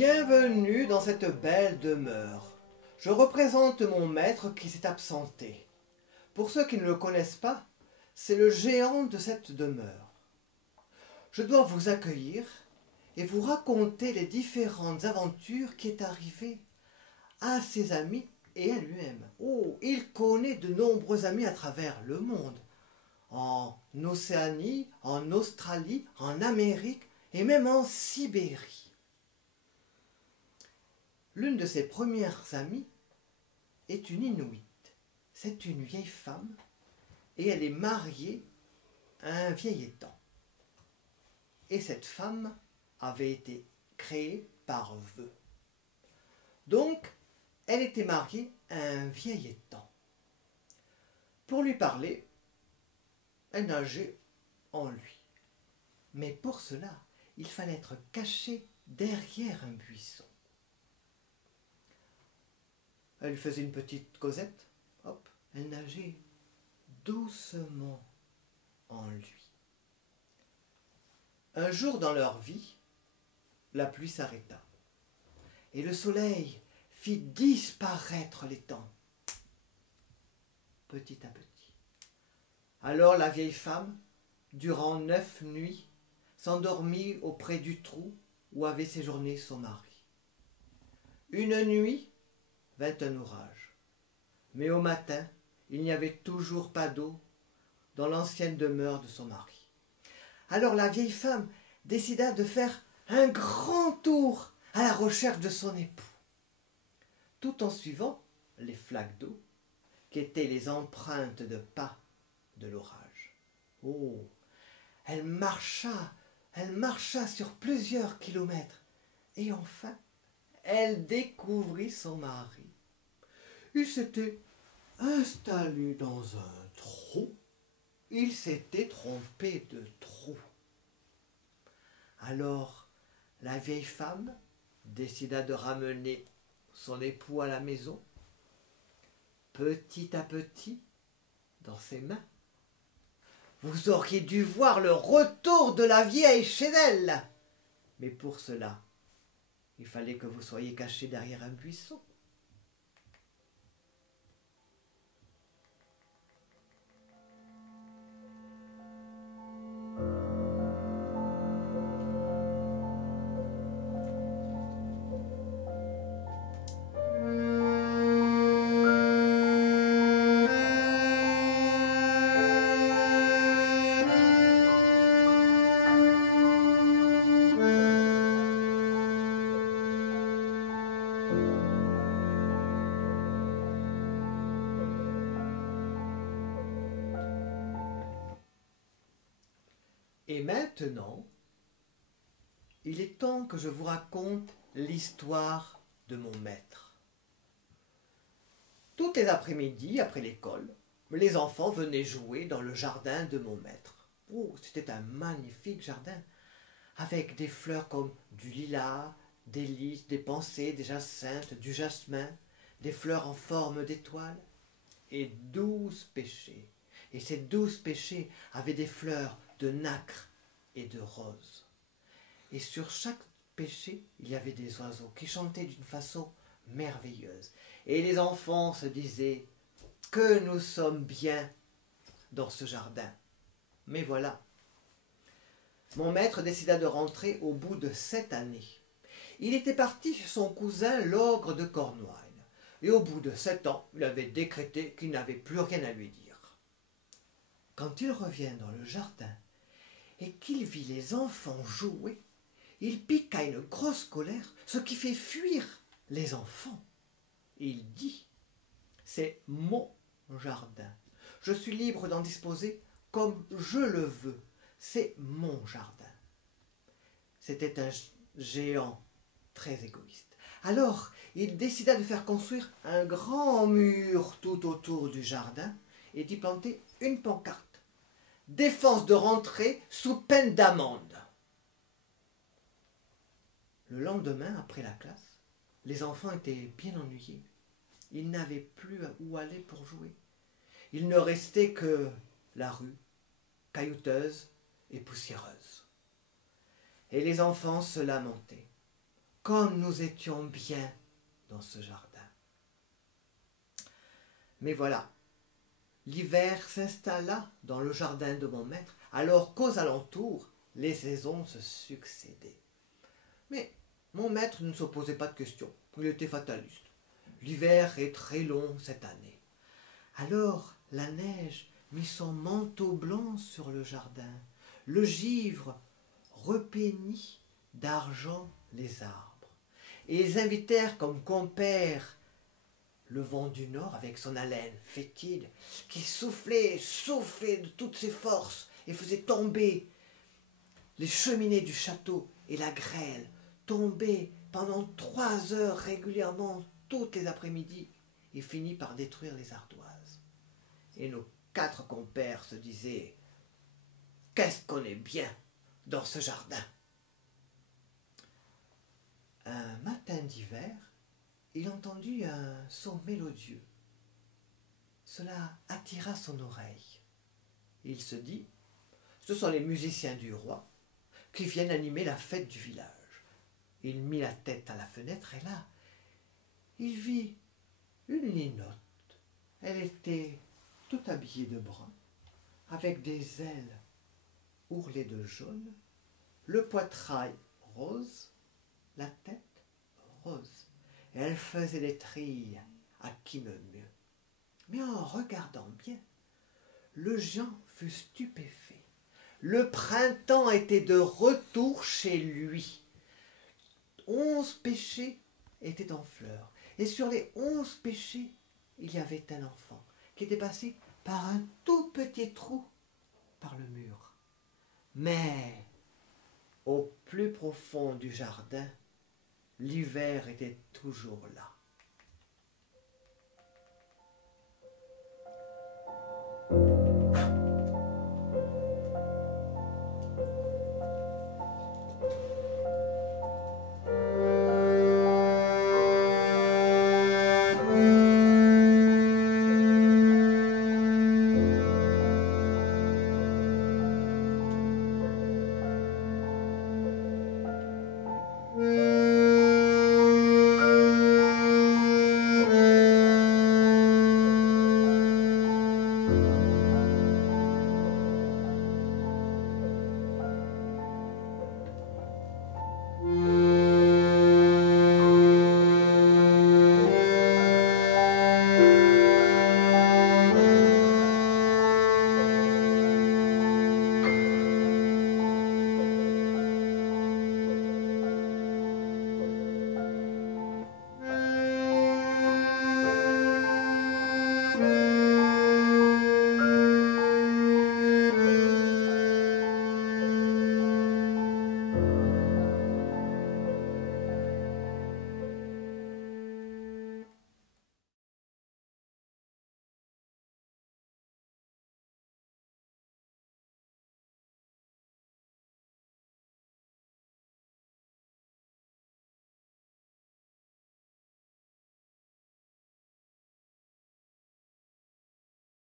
Bienvenue dans cette belle demeure. Je représente mon maître qui s'est absenté. Pour ceux qui ne le connaissent pas, c'est le géant de cette demeure. Je dois vous accueillir et vous raconter les différentes aventures qui est arrivées à ses amis et à lui-même. Oh, il connaît de nombreux amis à travers le monde, en Océanie, en Australie, en Amérique et même en Sibérie. L'une de ses premières amies est une Inuit. C'est une vieille femme et elle est mariée à un vieil étang. Et cette femme avait été créée par vœu. Donc, elle était mariée à un vieil étang. Pour lui parler, elle nageait en lui. Mais pour cela, il fallait être caché derrière un buisson. Elle faisait une petite causette, hop, elle nageait doucement en lui. Un jour dans leur vie, la pluie s'arrêta et le soleil fit disparaître l'étang, petit à petit. Alors la vieille femme, durant 9 nuits, s'endormit auprès du trou où avait séjourné son mari. Une nuit vint un orage, mais au matin, il n'y avait toujours pas d'eau dans l'ancienne demeure de son mari. Alors la vieille femme décida de faire un grand tour à la recherche de son époux, tout en suivant les flaques d'eau qui étaient les empreintes de pas de l'orage. Oh, elle marcha sur plusieurs kilomètres et enfin, elle découvrit son mari. Il s'était installé dans un trou. Il s'était trompé de trou. Alors, la vieille femme décida de ramener son époux à la maison, petit à petit, dans ses mains. Vous auriez dû voir le retour de la vieille chez elle. Mais pour cela, il fallait que vous soyez caché derrière un buisson. Et maintenant, il est temps que je vous raconte l'histoire de mon maître. Toutes les après-midi, après l'école, les enfants venaient jouer dans le jardin de mon maître. Oh, c'était un magnifique jardin, avec des fleurs comme du lilas, des lys, des pensées, des jacinthes, du jasmin, des fleurs en forme d'étoiles, et 12 pêchers. Et ces 12 pêchers avaient des fleurs de nacre et de rose. Et sur chaque pêcher, il y avait des oiseaux qui chantaient d'une façon merveilleuse. Et les enfants se disaient que nous sommes bien dans ce jardin. Mais voilà, mon maître décida de rentrer au bout de 7 années. Il était parti chez son cousin l'ogre de Cornouailles. Et au bout de 7 ans, il avait décrété qu'il n'avait plus rien à lui dire. Quand il revient dans le jardin et qu'il vit les enfants jouer, il piqua une grosse colère, ce qui fait fuir les enfants. Il dit « C'est mon jardin. Je suis libre d'en disposer comme je le veux. C'est mon jardin. » C'était un géant très égoïste. Alors, il décida de faire construire un grand mur tout autour du jardin et d'y planter une pancarte. Défense de rentrer sous peine d'amende. Le lendemain, après la classe, les enfants étaient bien ennuyés. Ils n'avaient plus où aller pour jouer. Il ne restait que la rue, caillouteuse et poussiéreuse. Et les enfants se lamentaient. comme nous étions bien dans ce jardin. Mais voilà, l'hiver s'installa dans le jardin de mon maître, alors qu'aux alentours, les saisons se succédaient. Mais mon maître ne se posait pas de questions, il était fataliste. L'hiver est très long cette année. Alors la neige mit son manteau blanc sur le jardin. Le givre repeignit d'argent les arbres. Et ils invitèrent comme compère le vent du nord avec son haleine fétide qui soufflait de toutes ses forces et faisait tomber les cheminées du château et la grêle tombaient pendant 3 heures régulièrement toutes les après-midi et finit par détruire les ardoises. Et nos 4 compères se disaient « Qu'est-ce qu'on est bien dans ce jardin !» Un matin d'hiver, il entendit un son mélodieux. Cela attira son oreille. Il se dit « Ce sont les musiciens du roi qui viennent animer la fête du village. » Il mit la tête à la fenêtre et là, il vit une linotte. Elle était toute habillée de brun, avec des ailes ourlées de jaune, le poitrail rose, la tête rose. Et elle faisait des trilles à qui me mieux. Mais en regardant bien, le géant fut stupéfait. Le printemps était de retour chez lui. 11 pêchers étaient en fleurs. Et sur les 11 pêchers, il y avait un enfant qui était passé par un tout petit trou par le mur. Mais au plus profond du jardin, l'hiver était toujours là.